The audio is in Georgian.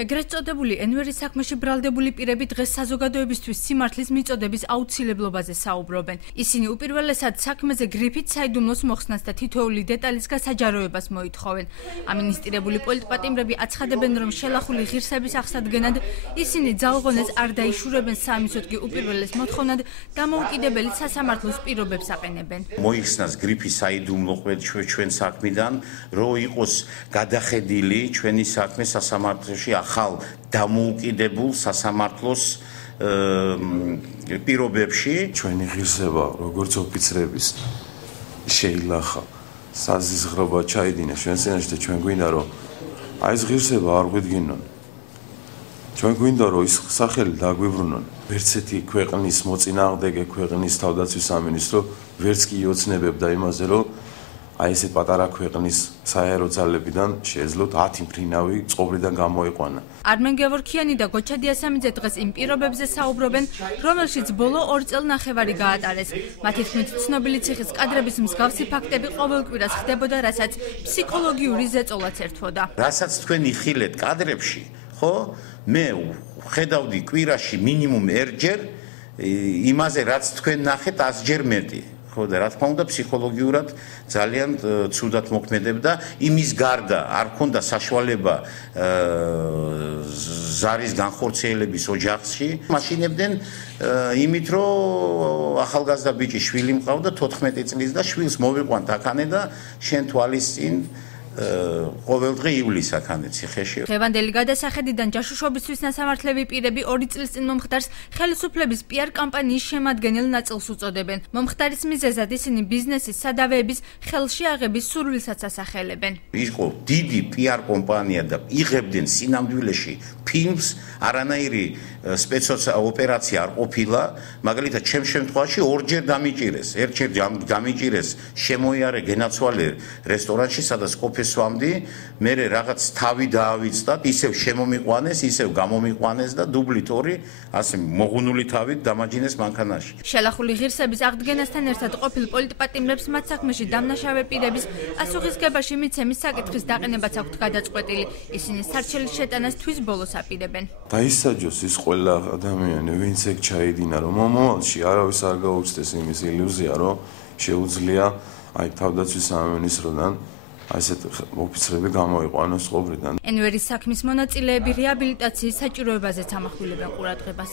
ეგრეთ წოდებული ენვერის საქმეში ბრალდებული პირები დღეს საზოგადოებისთვის სიმართლის მიწოდების აუცილებლობაზე საუბრობენ. ისინი უპირველესად საქმეზე გრიფით საიდუმლოს მოხსნას და თითოეული დეტალის გასაჯაროებას მოითხოვენ. ამინისტრირებული პოლიტპატიმრები აცხადებენ, რომ შელახული ღირსების აღსადგენად ისინი ძალღონეს არ დაიშურებენ საამისოდ კი უპირველეს მოთხოვნად დამოუკიდებელი სასამართლოს პირობებს აყენებენ. მოიხსნას გრიფი საიდუმლო ჩვენ საქმიდან, რომ იყოს გადახედილი ჩვენი საქმე სასამართლოში ახალ დამოუკიდებულ სასამართლოს პირობებში. ჩვენი ღირსება როგორც ოფიცრების შეილახა საზიზღრობა ჩაიდინა ჩვენ წინაშე და ჩვენ გვინდა რომ აი ეს ღირსება არ გვიდგინონ. ჩვენ გვინდა რომ ის სახელი დაგვიბრუნონ. ვერცეთი ქვეყნის მოწინააღმდეგე ქვეყნის თავდაცვის სამინისტრო ვერც კი იოცნებებდა იმაზე რომ აი ესე პატარა ქვეყნის საერო ძალებიდან შეეძლოთ 10 მფრინავი წყობრიდან გამოიყვანა. არმენ გევორქიანი და გოჩა დიასამიძე დღეს იმ პირობებზე საუბრობენ, რომელშიც ბოლო 2 წელნახევარი გაატარეს. მათი თქმით, ცნობილი ციხის კადრების მსგავსი ფაქტები ყოველ კვირას ხდებოდა, რასაც ფსიქოლოგიური ზეწოლაც ერთვოდა. რასაც თქვენ იხილეთ კადრებში, ხო? მე ხედავდი კვირაში მინიმუმ 1 ჯერ იმაზე, რაც თქვენ ნახეთ 100 ჯერ მეტი. ხო და რა თქმა უნდა ფსიქოლოგიურად ძალიან ცუდად მოქმედებდა. იმის გარდა არ ქონდა საშუალება ზარის განხორციელების ოჯახში. მაშინებდნენ იმით, რომ ახალგაზრდა ბიჭი შვილი მყავდა 14 წლის და შვილს მოვიყვანთ აქანე და შენ თვალის წინ ყოველდღე ივლისს აქანე ციხეში. დღევანდელი გადასახედიდან ჯაშუშობისთვის ნასამართლები პირები 2 წლის წინ მომხდარს ხელისუფლების PR კამპანიის შემადგენელ ნაწილს უწოდებენ. მომხდარის მიზეზად ისინი ბიზნესის სადავეების ხელში აღების სურვილსაც ასახელებენ. იყო დიდი PR კომპანია და იღებდნენ სინამდვილეში ფილმს, არანაირი სპეცოპერაცია არ ყოფილა, მაგალითად ჩემ შემთხვევაში 2 ჯერ დამიჭირეს. ერთჯერ დამიჭირეს შემოიარე გენაცვალე რესტორანში, სადაც ვამდი, მე რაღაც თავი დაავიწყდათ, ისევ შემომიყვანეს, ისევ გამომიყვანეს და დუბლით 2, ასე მოღუნული თავით დამაჯინეს მანქანაში. შელახული ღირსების აღდგენასთან ერთად ყოფილ პოლიტპატიმრებს მათ საქმეში დამნაშავე პირების პასუხისგებაში მიცემის საკითხის დაყენებაც აქვთ გადაწყვეტილი. ისინი სარჩელის შეტანას თვის ბოლოს აპირებენ. დაისაჯოს ის ყველა ადამიანი, ვინც ეგ ჩაიდინა, რომ მომავალში არავის არ გაუჩნდეს იმის ილუზია, რომ შეუძლია აი თავდაცვის სამინისტროდან ასეთ ოფიცრები გამოიყვანოს წყობრიდან. ენვერის საქმის მონაწილეები რეაბილიტაციის საჭიროებაზეც ამახვილებენ ყურადღებას.